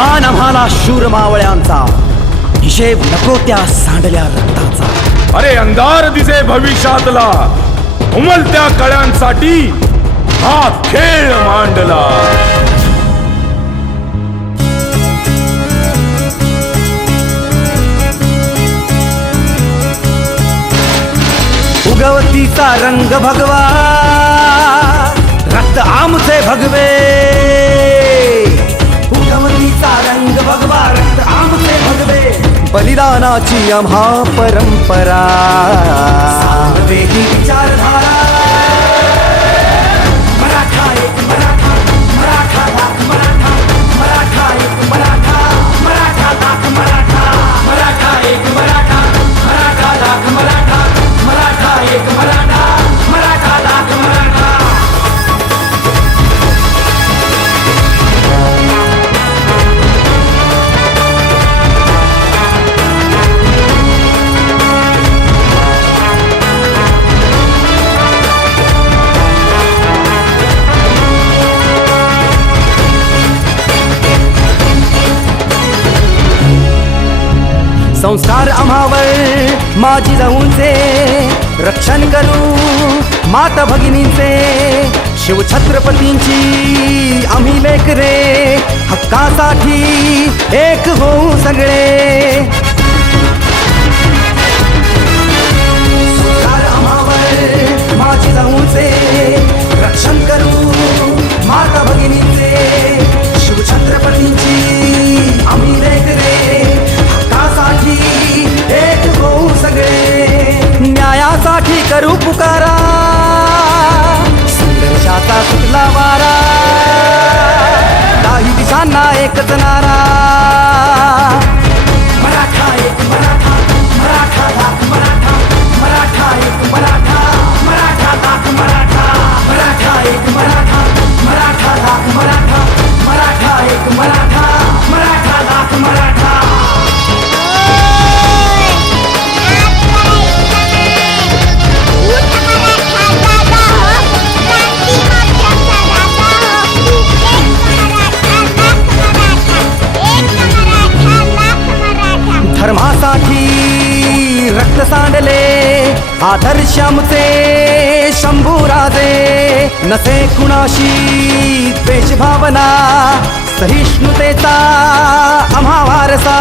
अभिमान आम्हाला शूर मावळ्यांचा, हिशेब नको त्या सांडल्या रक्ताचा. अरे अंधार दिसे भविष्यातला, उमलत्या कळ्यांसाठी हा खेळ मांडला. उगवतीचा रंग भगवा, रक्त आमचे भगवे. उगवतीचा रंग भगवा, रक्त आमचे भगवे. बलिदानाची आम्हा परंपरा, वेगळी विचारधारा. मराठा एक मराठा, मराठा लाख मराठा, मराठा एक मराठा, मराठा लाख मराठा. मराठा एक मराठा, मराठा लाख मराठा, मराठा एक मराठा, मराठा लाख मराठा. संस्कार आम्हावर माझी जाऊनचे, रक्षण करू माता भगिनींचे. शिवछत्रपतींची आम्ही लेकरे, हक्कासाठी एक होऊ सगळे. संस्कार आम्हावर माझी जाऊनचे, रक्षण करू माता भगिनींचे. शिवछत्रपतींची आम्ही लेकरे, साठी एक होऊ सगळे. न्यायासाठी करू पुकारा, संघर्षाचा सुटला वारा. काही दिशांना एकच नारा. मराठा एक मराठा, मराठा लाख मराठा, मराठा एक मराठा, मराठा लाख मराठा. मराठा एक मराठा, मराठा लाख मराठा, मराठा एक मराठा, मराठा लाख मराठा. धर्मासाठी रक्त सांडले, आदर्श आमचे शंभूराजे. नसे कुणाशी द्वेष भावना, सहिष्णुतेचा आम्हा वारसा.